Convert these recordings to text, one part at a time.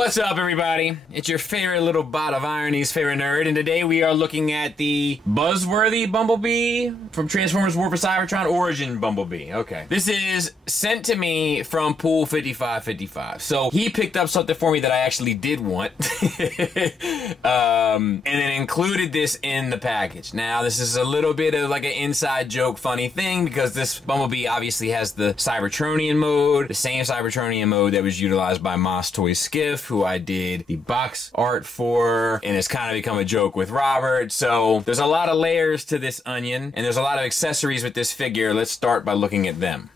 What's up, everybody? It's your favorite little bot of irony's favorite nerd, and today we are looking at the buzzworthy Bumblebee from Transformers War for Cybertron Origin Bumblebee. Okay. This is sent to me from Pool 5555. So he picked up something for me that I actually did want, and then included this in the package. Now, this is a little bit of like an inside joke funny thing, because this Bumblebee obviously has the Cybertronian mode, the same Cybertronian mode that was utilized by Moss Toy Skiff, who I did the box art for, and it's kind of become a joke with Robert. So there's a lot of layers to this onion, and there's a lot of accessories with this figure. Let's start by looking at them.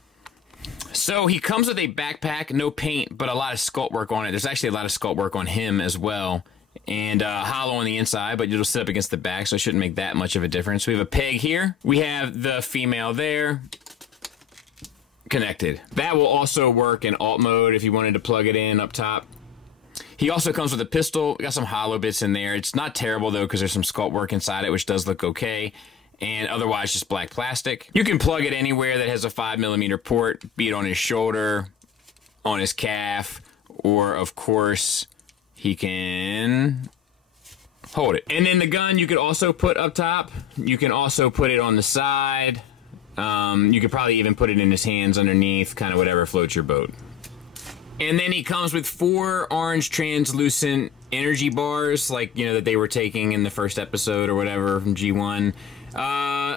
So he comes with a backpack, no paint, but a lot of sculpt work on it. There's actually a lot of sculpt work on him as well, and hollow on the inside, but it'll sit up against the back, so it shouldn't make that much of a difference. We have a peg here. We have the female there, connected. That will also work in alt mode if you wanted to plug it in up top. He also comes with a pistol. Got some hollow bits in there. It's not terrible though, because there's some sculpt work inside it, which does look okay. And otherwise just black plastic. You can plug it anywhere that has a 5mm port, be it on his shoulder, on his calf, or of course he can hold it. And then the gun you could also put up top. You can also put it on the side. You could probably even put it in his hands underneath, kind of whatever floats your boat. And then he comes with 4 orange translucent energy bars, like, you know, that they were taking in the first episode or whatever from G1.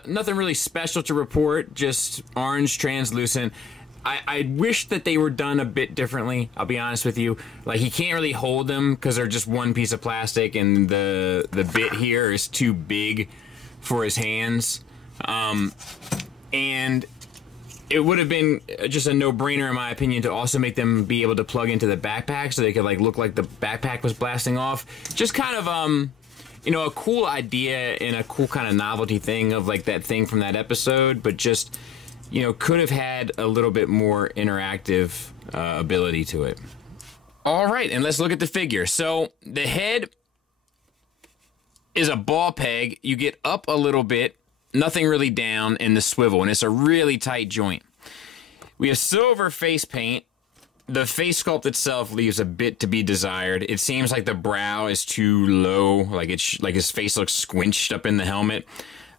Nothing really special to report, just orange translucent. I wish that they were done a bit differently, I'll be honest with you. Like, he can't really hold them because they're just one piece of plastic, and the bit here is too big for his hands. And it would have been just a no-brainer, in my opinion, to also make them be able to plug into the backpack so they could, like, look like the backpack was blasting off. Just kind of, you know, a cool idea and a cool kind of novelty thing of, like, that thing from that episode, but just, you know, could have had a little bit more interactive ability to it. All right, and let's look at the figure. So the head is a ball peg. You get up a little bit, nothing really down in the swivel, and it's a really tight joint. We have silver face paint. The face sculpt itself leaves a bit to be desired. It seems like the brow is too low, like his face looks squinched up in the helmet,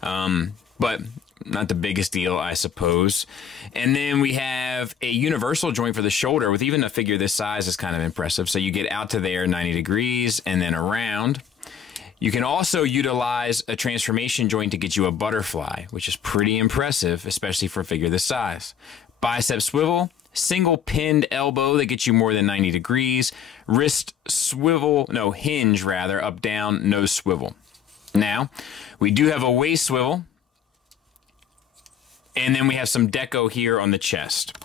but not the biggest deal, I suppose. And then we have a universal joint for the shoulder, with even a figure this size is kind of impressive. So you get out to there 90 degrees and then around. You can also utilize a transformation joint to get you a butterfly, which is pretty impressive, especially for a figure this size. Bicep swivel, single pinned elbow that gets you more than 90 degrees. Wrist swivel, no, hinge rather, up, down, no swivel. Now, we do have a waist swivel, and then we have some deco here on the chest.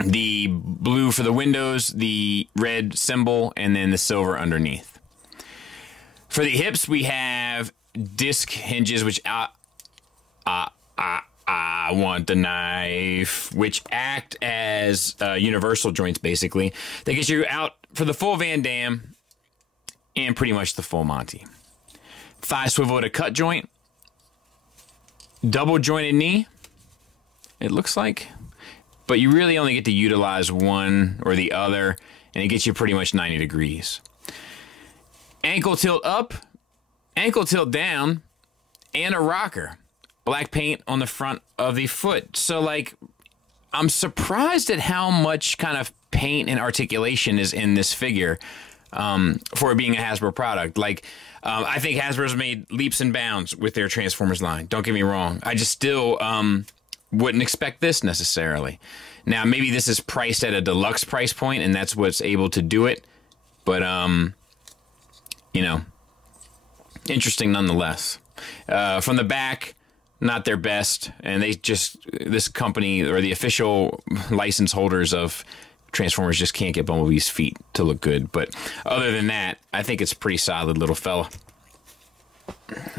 The blue for the windows, the red symbol, and then the silver underneath. For the hips, we have disc hinges, which I want the knife, which act as universal joints, basically. They get you out for the full Van Damme and pretty much the full Monty. Thigh swivel at a cut joint. Double jointed knee, it looks like. But you really only get to utilize one or the other, and it gets you pretty much 90 degrees. Ankle tilt up, ankle tilt down, and a rocker. Black paint on the front of the foot. So, like, I'm surprised at how much kind of paint and articulation is in this figure for it being a Hasbro product. Like, I think Hasbro's made leaps and bounds with their Transformers line. Don't get me wrong. I just still wouldn't expect this necessarily. Now, maybe this is priced at a deluxe price point, and that's what's able to do it. But, you know, interesting nonetheless. From the back, not their best, and they just, this company, or the official license holders of Transformers, just can't get Bumblebee's feet to look good. But other than that, I think it's a pretty solid little fella.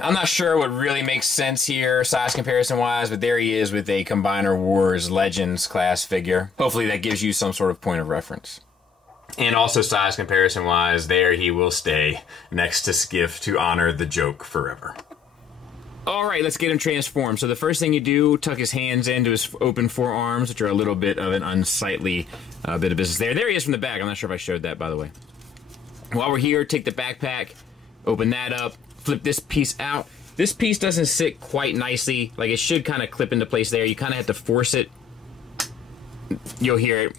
I'm not sure what really makes sense here, size comparison wise, but there he is with a Combiner Wars Legends class figure. Hopefully that gives you some sort of point of reference. And also size comparison wise, there he will stay next to Skiff to honor the joke forever. All right, let's get him transformed. So the first thing you do, tuck his hands into his open forearms, which are a little bit of an unsightly bit of business there. There he is from the back. I'm not sure if I showed that, by the way. While we're here, take the backpack, open that up, flip this piece out. This piece doesn't sit quite nicely. Like, it should kind of clip into place there. You kind of have to force it. You'll hear it.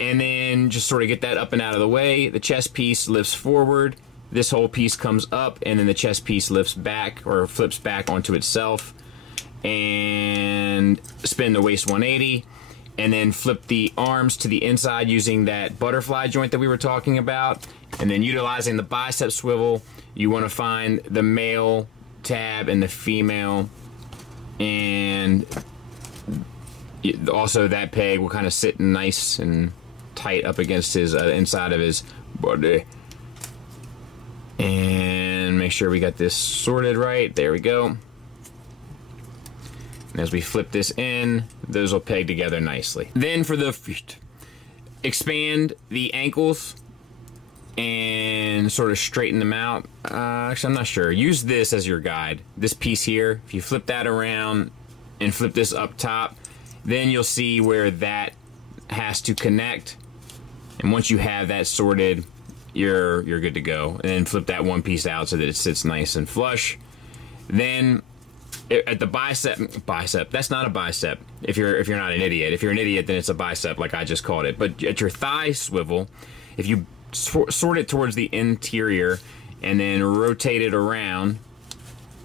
And then just sort of get that up and out of the way. The chest piece lifts forward. This whole piece comes up, and then the chest piece lifts back or flips back onto itself. And spin the waist 180. And then flip the arms to the inside using that butterfly joint that we were talking about. And then utilizing the bicep swivel, you want to find the male tab and the female. And also that peg will kind of sit nice and tight up against his inside of his body. And make sure we got this sorted right. There we go. And as we flip this in, those will peg together nicely. Then for the feet, expand the ankles and sort of straighten them out. Actually, I'm not sure. Use this as your guide. This piece here, if you flip that around and flip this up top, then you'll see where that has to connect. And once you have that sorted, you're good to go. And then flip that one piece out so that it sits nice and flush. Then at the bicep, that's not a bicep if you're not an idiot. If you're an idiot, then it's a bicep like I just called it. But at your thigh swivel, if you sort it towards the interior and then rotate it around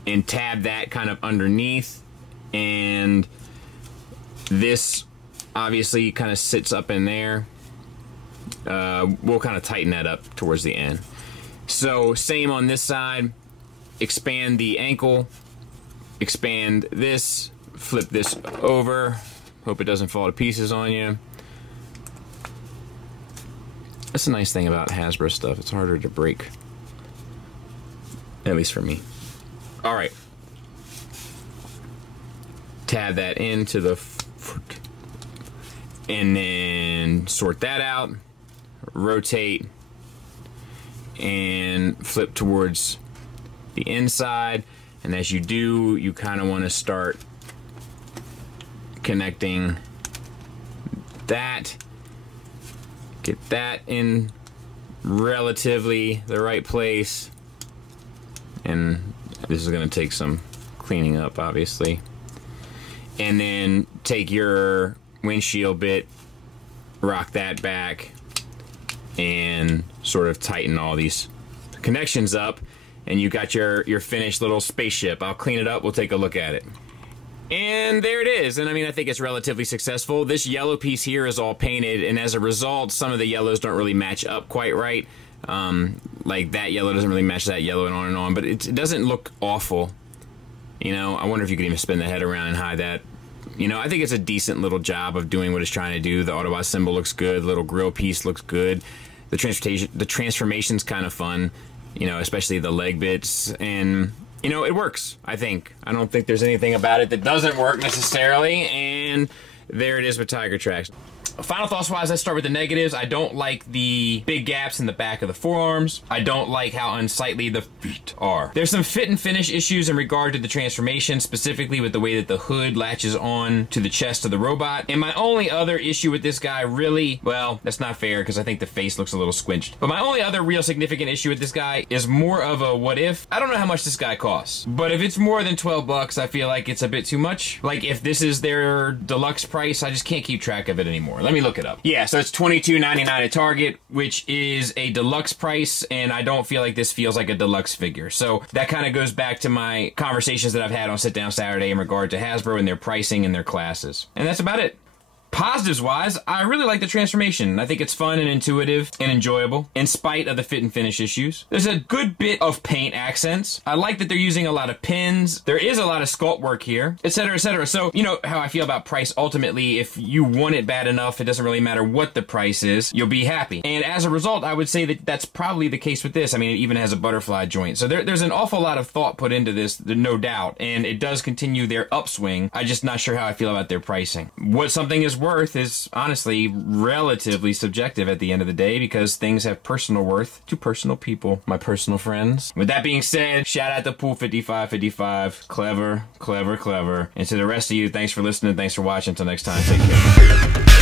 and tab that kind of underneath, and this obviously kind of sits up in there. We'll kind of tighten that up towards the end. So same on this side. Expand the ankle, expand this, flip this over. Hope it doesn't fall to pieces on you. That's a nice thing about Hasbro stuff. It's harder to break. At least for me. All right. Tab that into the foot. And then sort that out. Rotate. And flip towards the inside. And as you do, you kind of want to start connecting that. Get that in relatively the right place. And this is going to take some cleaning up, obviously. And then take your windshield bit, rock that back, and sort of tighten all these connections up. And you got your finished little spaceship. I'll clean it up. We'll take a look at it. And there it is. And I mean, I think it's relatively successful. This yellow piece here is all painted, and as a result, some of the yellows don't really match up quite right. Like that yellow doesn't really match that yellow, and on, but it doesn't look awful. You know, I wonder if you could even spin the head around and hide that. You know, I think it's a decent little job of doing what it's trying to do. The Autobot symbol looks good. The little grill piece looks good. The transformation's kind of fun. You know, especially the leg bits, and you know, it works, I think. I don't think there's anything about it that doesn't work necessarily, and there it is with Tiger Tracks. Final thoughts wise, let's start with the negatives. I don't like the big gaps in the back of the forearms. I don't like how unsightly the feet are. There's some fit and finish issues in regard to the transformation, specifically with the way that the hood latches on to the chest of the robot. And my only other issue with this guy really, well, that's not fair because I think the face looks a little squinched. But my only other real significant issue with this guy is more of a what if. I don't know how much this guy costs, but if it's more than 12 bucks, I feel like it's a bit too much. Like if this is their deluxe price, I just can't keep track of it anymore. Let me look it up. Yeah, so it's $22.99 at Target, which is a deluxe price, and I don't feel like this feels like a deluxe figure. So that kind of goes back to my conversations that I've had on Sit Down Saturday in regard to Hasbro and their pricing and their classes. And that's about it. Positives-wise, I really like the transformation. I think it's fun and intuitive and enjoyable, in spite of the fit and finish issues. There's a good bit of paint accents. I like that they're using a lot of pins. There is a lot of sculpt work here, etc., etc. So, you know how I feel about price. Ultimately, if you want it bad enough, it doesn't really matter what the price is, you'll be happy. And as a result, I would say that that's probably the case with this. I mean, it even has a butterfly joint. So there's an awful lot of thought put into this, no doubt, and it does continue their upswing. I'm just not sure how I feel about their pricing. What something is worth is honestly relatively subjective at the end of the day, because things have personal worth to personal people, my personal friends. With that being said, shout out to Pool5555, clever, clever, clever. And to the rest of you, thanks for listening, thanks for watching. Until next time, take care.